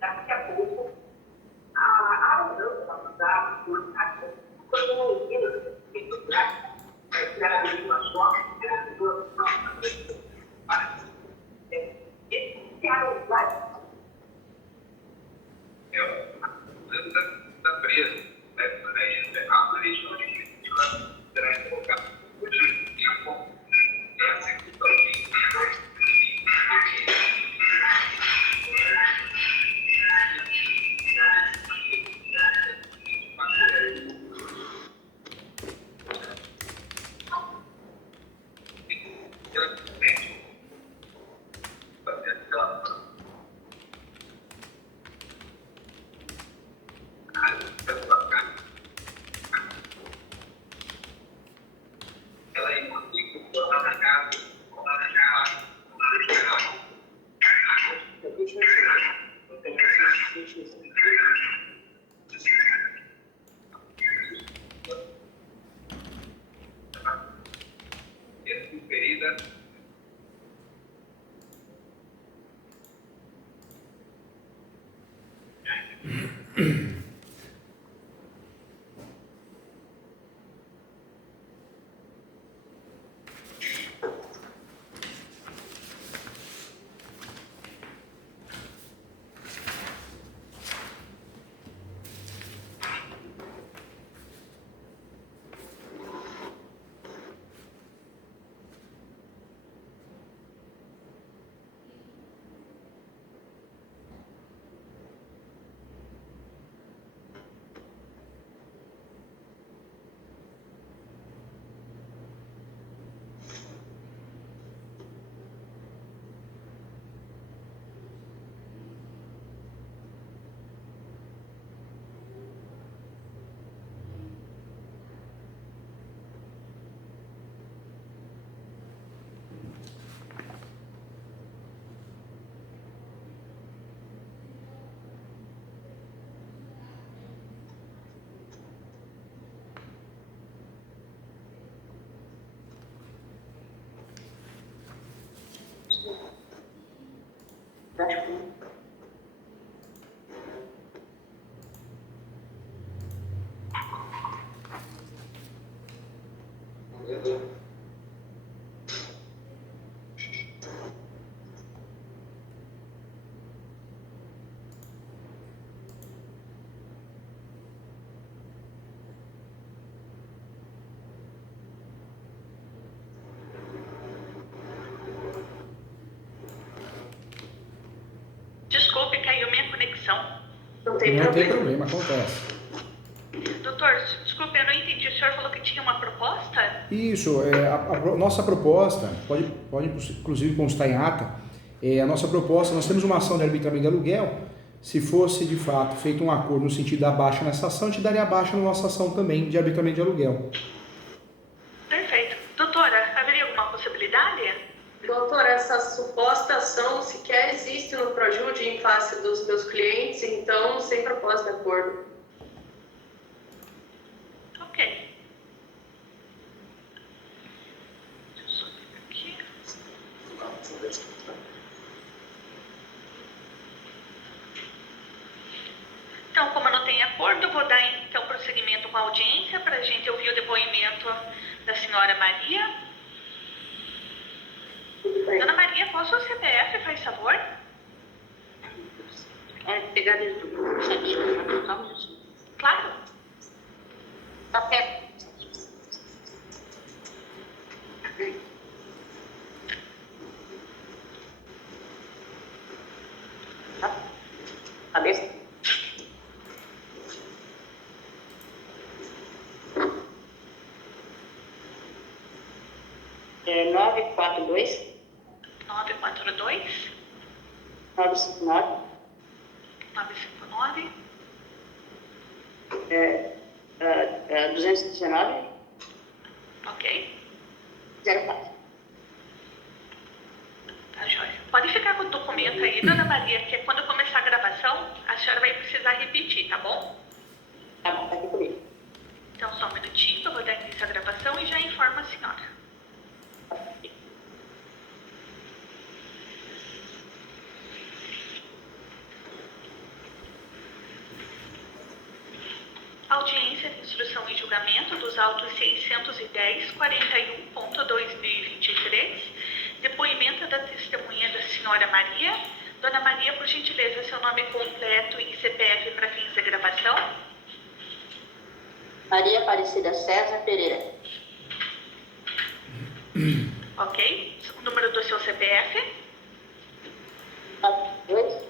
Daqui a pouco, a mudança da foi uma medida que era uma só, era duas esse era o plano. Da presa, a previsão de será colocada essa questão de Desculpe, caiu minha conexão. Não tem problema, acontece. Doutor, desculpe, eu não entendi. O senhor falou que tinha uma proposta? Isso, a nossa proposta, pode inclusive constar em ata, a nossa proposta, nós temos uma ação de arbitramento de aluguel. Se fosse de fato feito um acordo no sentido da baixa nessa ação, a gente daria baixa na nossa ação também de arbitramento de aluguel. Perfeito. Doutora, haveria alguma possibilidade? Doutora, essa suposta ação sequer existe no Projude em face dos meus clientes, então sem propósito de acordo. Ok. Deixa eu só ver aqui. Então, como não tem acordo, vou dar então prosseguimento com a audiência para a gente ouvir o depoimento da senhora Maria. Dona Maria, qual o seu CPF, faz favor? Pegar dentro do certinho. Claro. Tá perto. Tá? Cabeça. É 942 942 959 959 219 ok. 04. Tá, joia. Pode ficar com o documento aí, Dona Maria, que quando começar a gravação, a senhora vai precisar repetir, tá bom? Tá bom, tá aqui comigo. audiência de instrução e julgamento dos autos 610-41.2023, depoimento da testemunha da senhora Maria. Dona Maria, por gentileza, seu nome completo e CPF para fins de gravação. Maria Aparecida César Pereira. Ok. O número do seu CPF. 2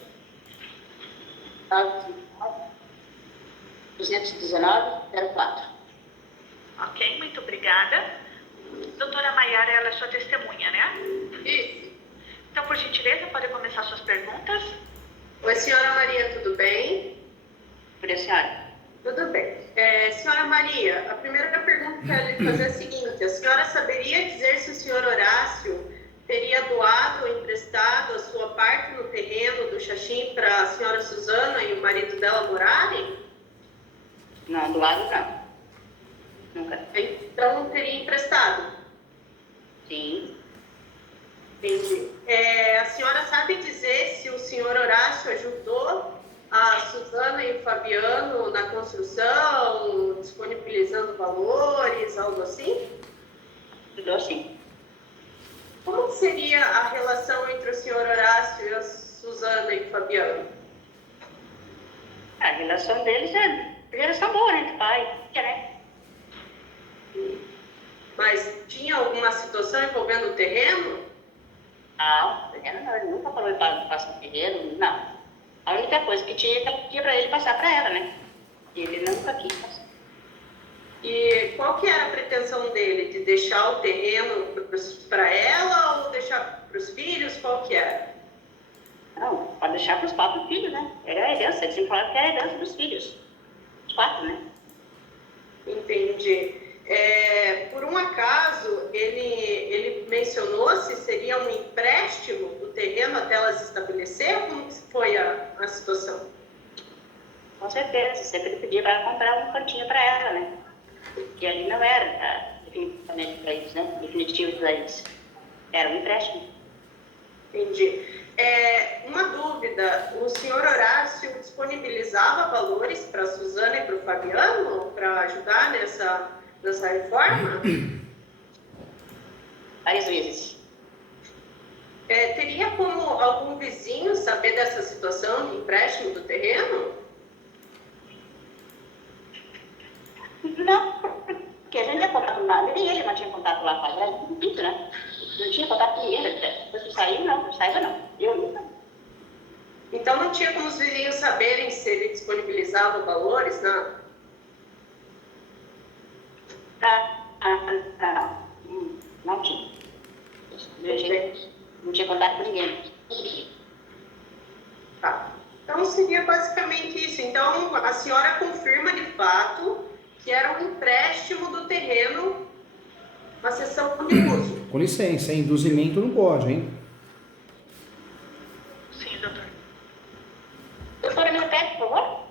219-04. Ok, muito obrigada. Doutora Maiara, ela é sua testemunha, né? Isso. Então, por gentileza, pode começar suas perguntas. Oi, senhora Maria, tudo bem? Por a senhora. Tudo bem. Senhora Maria, a primeira pergunta que eu quero lhe fazer é a seguinte: a senhora saberia dizer se o senhor Horácio teria doado ou emprestado a sua parte no terreno do Xaxim para a senhora Suzana e o marido dela morarem? Não, do lado não. Nunca. Então, teria emprestado? Sim. Entendi. A senhora sabe dizer se o senhor Horácio ajudou a Suzana e o Fabiano na construção, disponibilizando valores, algo assim? Ajudou sim. Como seria a relação entre o senhor Horácio e a Suzana e o Fabiano? A relação deles é relação boa, né? Do pai, né? Mas tinha alguma situação envolvendo o terreno? Não, ele nunca falou de passar no terreno, não. A única coisa que tinha que ela pedia para ele passar para ela, né? E ele nunca quis passar. E qual que era a pretensão dele? De deixar o terreno para ela ou deixar para os filhos? Qual que era? Não, para deixar para os próprios filhos, né? Era a herança, eles sempre falaram que era a herança dos filhos. Os 4, né? Entendi. Por um acaso, ele mencionou se seria um empréstimo do terreno até ela se estabelecer? Como que foi a situação? Com certeza, sempre ele pedia para comprar um cantinho para ela, né? Que ali não era definitivamente para eles, né? Definitivo para eles. Era um empréstimo. Entendi. Uma dúvida, o senhor Horácio disponibilizava valores para a Suzana e para o Fabiano para ajudar nessa reforma? Várias vezes. Teria como algum vizinho saber dessa situação de empréstimo do terreno? Não, porque a gente não tinha contato com nada, nem ele não tinha contato lá com ela, não tinha, né? Não tinha contato com ninguém, depois que saiu, não saiba não. Eu nunca. Então não tinha como os vizinhos saberem se ele disponibilizava valores, não? Não tinha. Não tinha contato com ninguém. Tá. Então seria basicamente isso. Então a senhora confirma de fato que era um empréstimo do terreno, uma cessão de uso. Com licença, hein? Induzimento não pode, hein? Sim, doutor. Doutora, me repete, por favor?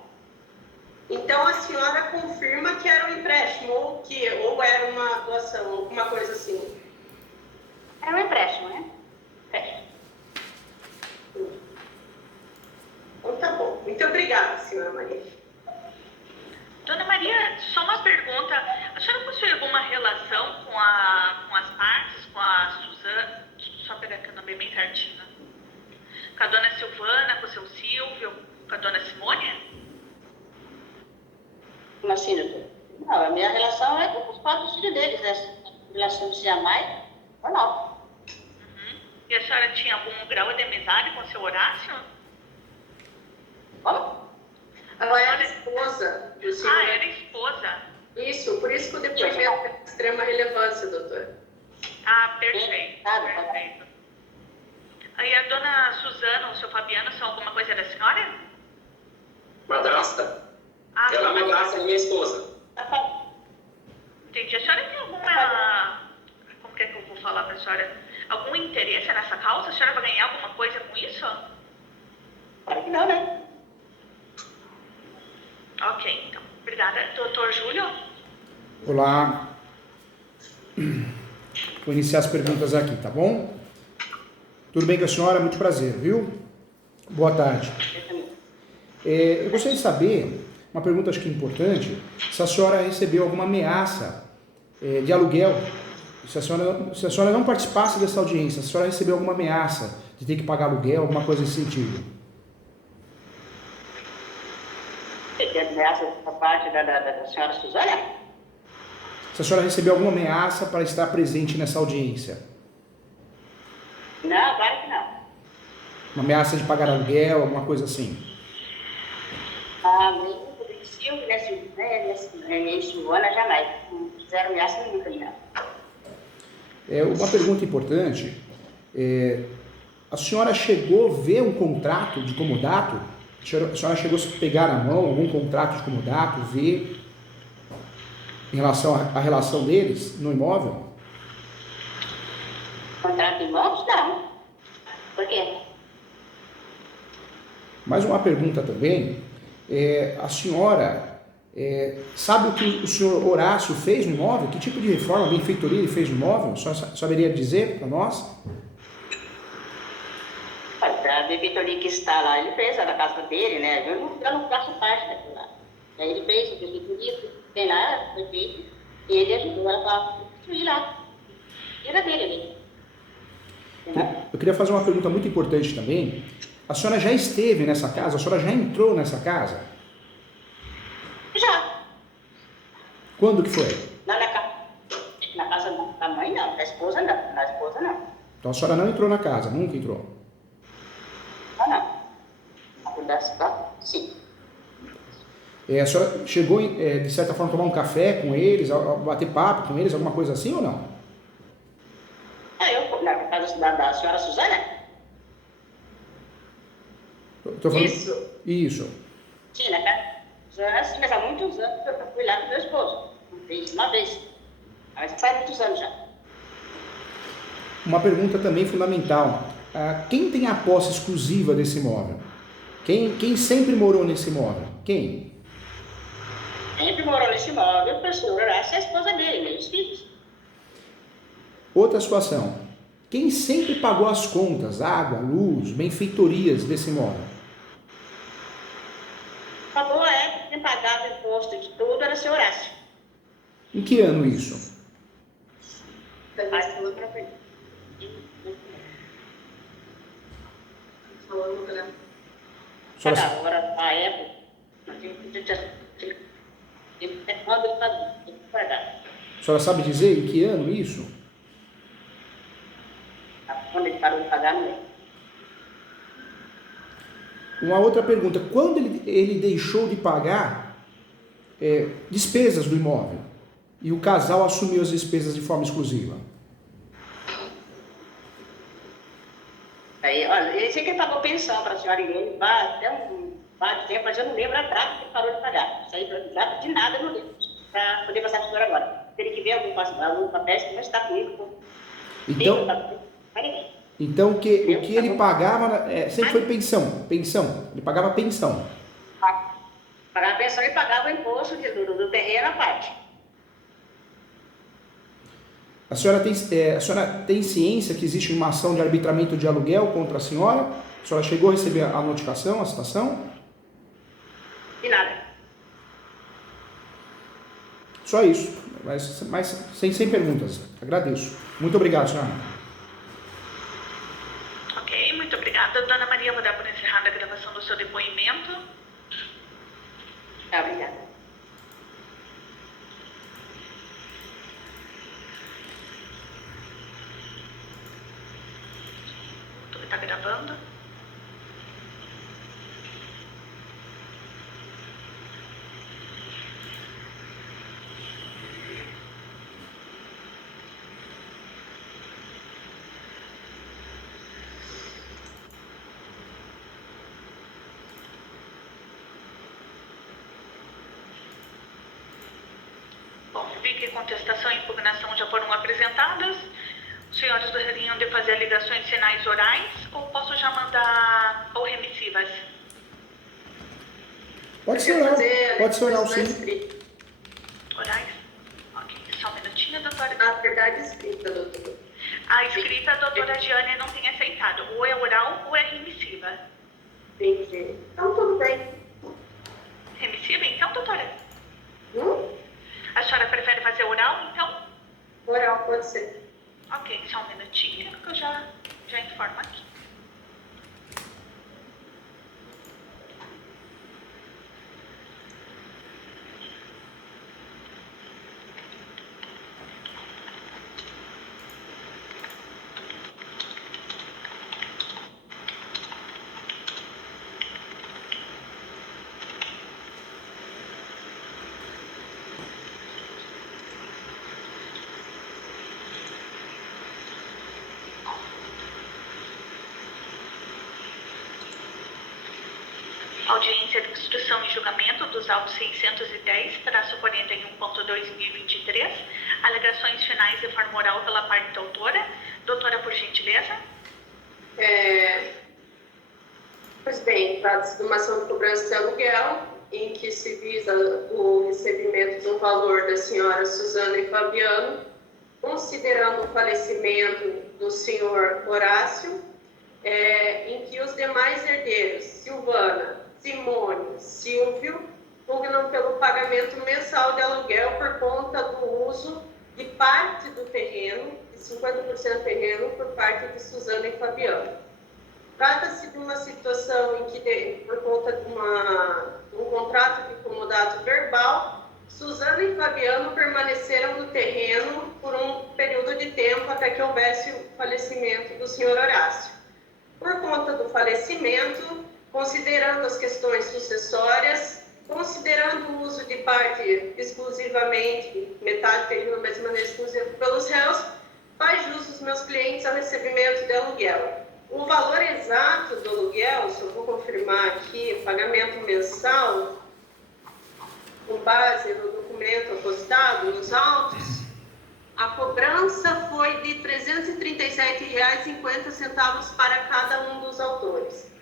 Então a senhora confirma que era um empréstimo ou era uma doação, alguma coisa assim. Era um empréstimo, né? Empréstimo. Então tá bom. Muito obrigada, senhora Maria. Dona Maria, só uma pergunta. A senhora possui alguma relação com as partes, com a Suzana? Só pegar aqui o nome bem certinho. Com a dona Silvana, com o seu Silvio, com a dona Simônia? Como assim, doutor? Não, a minha relação é com os 4 filhos deles, né? Relação de se amar, normal. Uhum. E a senhora tinha algum grau de amizade com o seu Horácio? Como? Ela era esposa do senhor. Era esposa. Isso, por isso que o depoimento é de extrema relevância, doutora. Perfeito. Claro, Perfeito. Aí a dona Suzana, o seu Fabiano, são alguma coisa da senhora? Madrasta. Ela é são madrasta de minha esposa. Entendi. A senhora tem alguma... Como que é que eu vou falar para a senhora? Algum interesse nessa causa? A senhora vai ganhar alguma coisa com isso? Claro que não, né? Ok, então. Obrigada. Doutor Júlio? Olá. Vou iniciar as perguntas aqui, tá bom? Tudo bem com a senhora? Muito prazer, viu? Boa tarde. Eu gostaria de saber, uma pergunta acho que importante, se a senhora recebeu alguma ameaça de aluguel, se a senhora não participasse dessa audiência, se a senhora recebeu alguma ameaça de ter que pagar aluguel, alguma coisa nesse sentido. Tem ameaça por parte da senhora Suzana? Se a senhora recebeu alguma ameaça para estar presente nessa audiência. Não, claro que não. Uma ameaça de pagar aluguel, alguma coisa assim. Nem o Silvio, nem Silvana, jamais. Não fizeram ameaça nunca, não. Uma pergunta importante. A senhora chegou a ver um contrato de comodato? A senhora chegou a pegar na mão algum contrato de comodato, ver em relação à relação deles no imóvel? Contrato de imóveis? Não. Por quê? Mais uma pergunta também. A senhora sabe o que o senhor Horácio fez no imóvel? Que tipo de reforma, benfeitoria ele fez no imóvel? A senhora saberia dizer para nós? A benfeitoria que está lá, ele fez, na casa dele, né? Eu não faço parte daquilo lá. Aí ele fez a benfeitoria, tem lá, foi feito, e ele ajudou ela para construir lá. E era dele ali. Eu queria fazer uma pergunta muito importante também. A senhora já esteve nessa casa? A senhora já entrou nessa casa? Já. Quando que foi? Na casa da mãe, não. Da esposa, não. Na esposa, não. Então a senhora não entrou na casa, nunca entrou? Não. Sim. A senhora chegou, de certa forma, a tomar um café com eles, a bater papo com eles, alguma coisa assim ou não? Eu, na casa da senhora Suzana? Tô falando... Isso. Isso. Sim, na casa da Suzana, sim, mas há muitos anos eu fui lá com meu esposo. Uma vez. Mas faz muitos anos já. Uma pergunta também fundamental. Quem tem a posse exclusiva desse imóvel? Quem sempre morou nesse imóvel? Quem? Sempre morou nesse imóvel, o professor Horácio é a esposa dele, meus filhos. Outra situação. Quem sempre pagou as contas, água, luz, benfeitorias desse imóvel? A boa época, quem pagava o imposto de tudo era o seu Horácio. Em que ano isso? Falando para frente. Falando para Cada hora, a época, quando ele fazia, ele pagava. A senhora sabe dizer em que ano isso? Quando ele parou de pagar, não é. Uma outra pergunta. Quando ele deixou de pagar despesas do imóvel e o casal assumiu as despesas de forma exclusiva? Aí, olha, eu sei que ele pagou pensão para a senhora Irene, até um tempo, mas eu não lembro a data que ele parou de pagar. Isso aí, data de nada, eu não lembro. Para poder passar para a senhora agora. Teria que ver algum papel que não está comigo. Então o que ele pagava sempre foi pensão. Ele pagava pensão. Pagava pensão e pagava o imposto do terreno à parte. A senhora tem ciência que existe uma ação de arbitramento de aluguel contra a senhora? A senhora chegou a receber a notificação, a citação? E nada. Só isso, mas sem perguntas. Agradeço. Muito obrigado, senhora. Ok, muito obrigada. Dona Maria, vou dar por encerrada a gravação do seu depoimento. Tá, obrigada. Está gravando? Bom, vi que contestação e impugnação já foram apresentadas. Os senhores gostariam de fazer alegações sinais orais ou posso já mandar ou remissivas? Pode ser oral, sim. Orais? Ok, só um minutinho, doutora. Na verdade, escrita, doutor. A escrita, a doutora Giane não tem aceitado. Ou é oral ou é remissiva. Entendi. Então, tudo bem. Remissiva, então, doutora? Hum? A senhora prefere fazer oral, então? Oral, pode ser. Ok, só um minutinho que eu já informo aqui. Audiência de instrução e julgamento dos autos 610-41.2023, alegações finais de forma oral pela parte da autora. Doutora, por gentileza. Pois bem, trata-se de uma ação de cobrança de aluguel, em que se visa o recebimento de um valor da senhora Suzana e Fabiano, considerando o falecimento do senhor Horácio, em que os demais herdeiros, Silvana, Simone, Silvio, pugnam pelo pagamento mensal de aluguel por conta do uso de parte do terreno, de 50% do terreno, por parte de Suzana e Fabiano. Trata-se de uma situação em que, por conta de um contrato de comodato verbal, Suzana e Fabiano permaneceram no terreno por um período de tempo até que houvesse o falecimento do senhor Horácio. Por conta do falecimento, considerando as questões sucessórias, considerando o uso de parte exclusivamente, metade do terreno, mas de maneira exclusiva pelos réus, faz jus os meus clientes ao recebimento de aluguel. O valor exato do aluguel, se eu vou confirmar aqui, o pagamento mensal, com base no documento apostado nos autos, a cobrança foi de R$ 337,50 para cada um dos autores.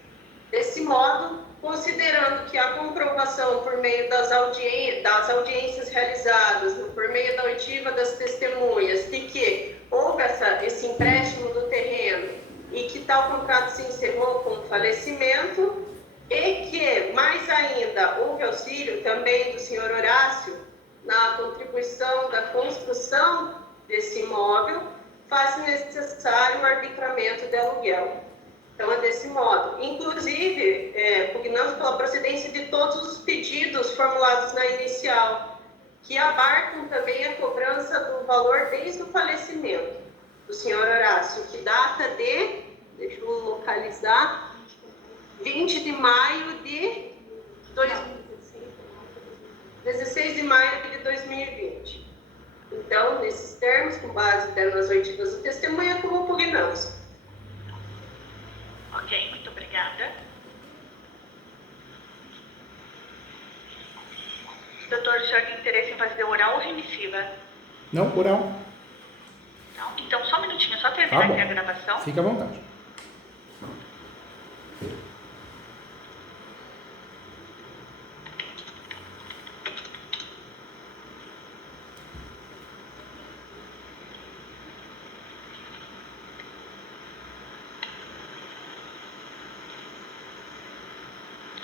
Desse modo, considerando que a comprovação por meio das audiências realizadas, por meio da oitiva das testemunhas, de que houve esse empréstimo do terreno e que tal contrato se encerrou com o falecimento, e que, mais ainda, houve auxílio também do senhor Horácio na contribuição da construção desse imóvel, faz necessário o arbitramento de aluguel. Então, é desse modo. Inclusive, pugnamos pela procedência de todos os pedidos formulados na inicial, que abarcam também a cobrança do valor desde o falecimento do senhor Horácio, que data de, deixa eu localizar, 20 de maio de 16 de maio de 2020. Então, nesses termos, com base nas oitivas do testemunha, como pugnamos. Ok, muito obrigada. Doutor, o senhor tem interesse em fazer oral ou remissiva? Não, oral. Não? Então, só um minutinho, só terminar aqui a gravação. Fica à vontade.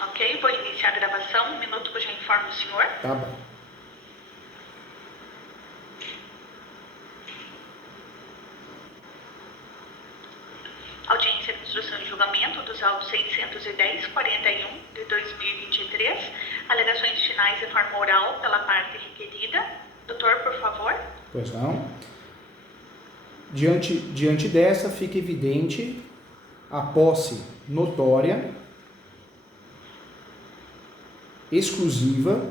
Ok, vou iniciar a gravação. Um minuto que eu já informo o senhor. Tá bom. Audiência de instrução e julgamento dos autos 610-41 de 2023. Alegações finais de forma oral pela parte requerida. Doutor, por favor. Pois não. Diante dessa, fica evidente a posse notória, exclusiva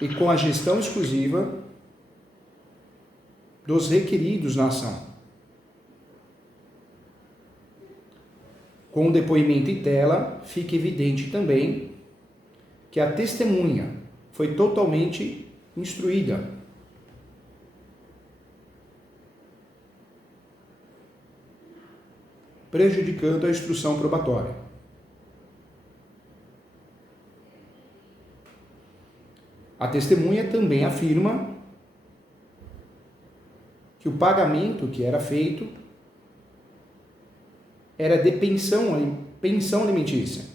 e com a gestão exclusiva dos requeridos na ação. Com o depoimento em tela, fica evidente também que a testemunha foi totalmente instruída, prejudicando a instrução probatória. A testemunha também afirma que o pagamento que era feito era de pensão alimentícia.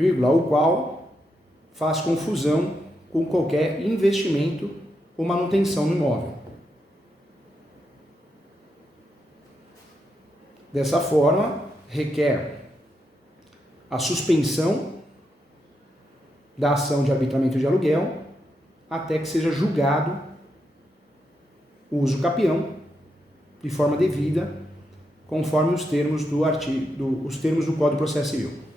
vírgula, o qual faz confusão com qualquer investimento ou manutenção no imóvel. Dessa forma, requer a suspensão da ação de arbitramento de aluguel até que seja julgado o uso capião de forma devida, conforme os termos do os termos do Código de Processo Civil.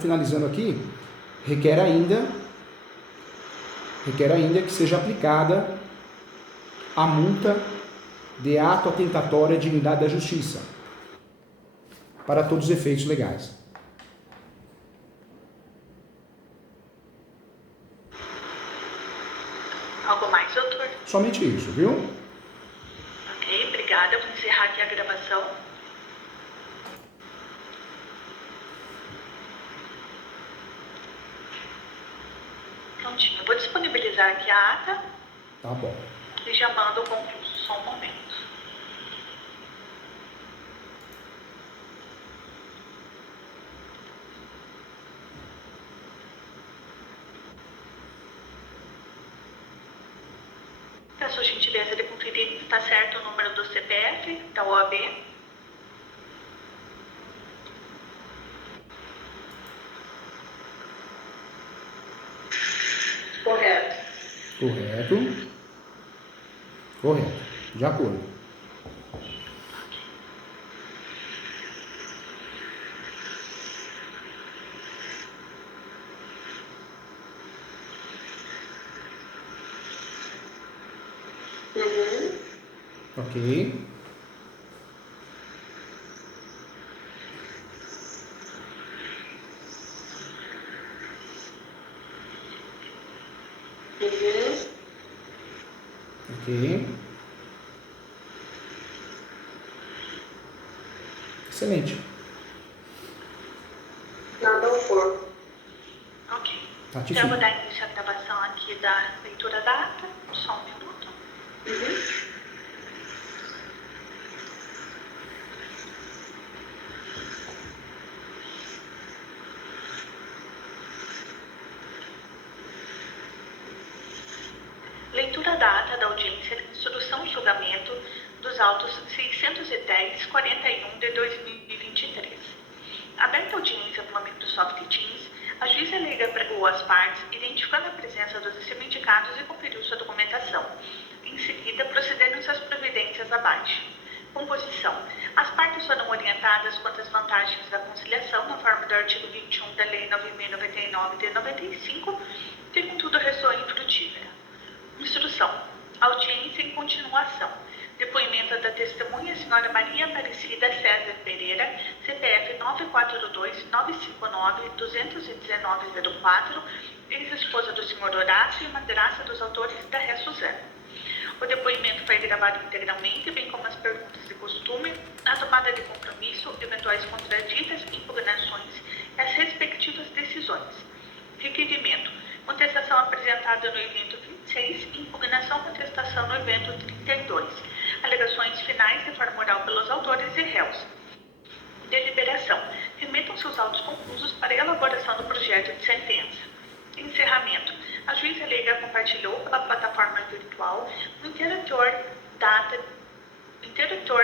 Finalizando aqui, requer ainda que seja aplicada a multa de ato atentatório à dignidade da justiça, para todos os efeitos legais. Algo mais, doutor? Somente isso, viu? Ok, obrigada. Eu vou encerrar aqui a gravação. Prontinho. Eu vou disponibilizar aqui a ata Tá bom. e já mando o concluso. Só um momento. Peço a gentileza de conferir se está certo o número do CPF da OAB. Correto. Correto. De acordo. Uhum. Ok. Uhum. Ok. Excelente. Nada ao corpo. Ok. Tá Então eu vou difícil. dar início à gravação aqui da leitura da ata. Só um minuto. Uhum. Leitura da ata da audiência de instrução e julgamento dos autos 610-41 de 2023. Aberta a audiência pela Microsoft Teams, a juíza liga as partes, identificando a presença dos reivindicados e conferiu sua documentação. Em seguida, procedendo-se às providências abaixo. Composição. As partes foram orientadas quanto às vantagens da conciliação na forma do artigo 21 da Lei 9.099 de 95, que contudo ressoa infrutífera. Instrução. Audiência em continuação. Depoimento da testemunha senhora Maria Aparecida César Pereira, CPF 942-959-21904, ex-esposa do senhor Horácio e madrasta dos autores da ré Suzana. O depoimento foi gravado integralmente, bem como as perguntas de costume, a tomada de compromisso, eventuais contraditas, impugnações e as respectivas decisões. Requerimento. Contestação apresentada no evento 26, impugnação contestação no evento 32. Alegações finais de forma oral pelos autores e réus. Deliberação. Remetam-se os autos conclusos para a elaboração do projeto de sentença. Encerramento. A juíza leiga compartilhou pela plataforma virtual o interruptor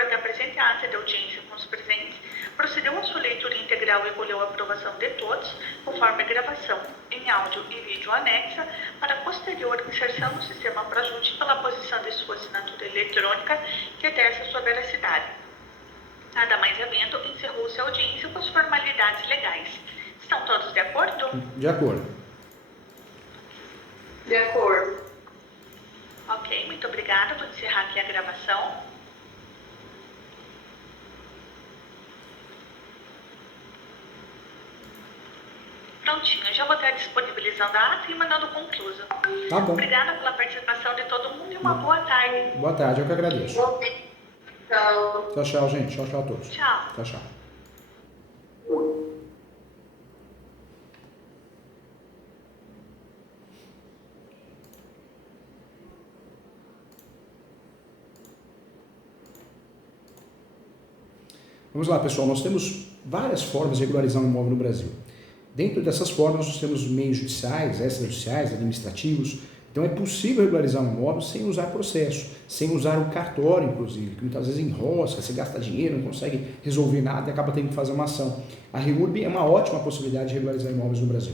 da presente ata de audiência com os presentes, procedeu à sua leitura integral e colheu a aprovação de todos, conforme a gravação em áudio e vídeo anexa, para posterior inserção no sistema Projut pela posição de sua assinatura eletrônica, que exerce sua veracidade. Nada mais havendo, encerrou-se a audiência com as formalidades legais. Estão todos de acordo? De acordo. De acordo. Ok, muito obrigada. Vou encerrar aqui a gravação. Prontinho, eu já vou estar disponibilizando a ata e mandando concluso. Tá bom. Obrigada pela participação de todo mundo e uma boa tarde. Boa tarde, eu que agradeço. Então, Tchau, tchau, gente. Tchau, tchau a todos. Tchau. Tchau, tchau. Vamos lá, pessoal, nós temos várias formas de regularizar um imóvel no Brasil. Dentro dessas formas, nós temos meios judiciais, extrajudiciais, administrativos. Então, é possível regularizar um imóvel sem usar processo, sem usar o cartório, inclusive, que muitas vezes enrosca, você gasta dinheiro, não consegue resolver nada e acaba tendo que fazer uma ação. A REURB é uma ótima possibilidade de regularizar imóveis no Brasil.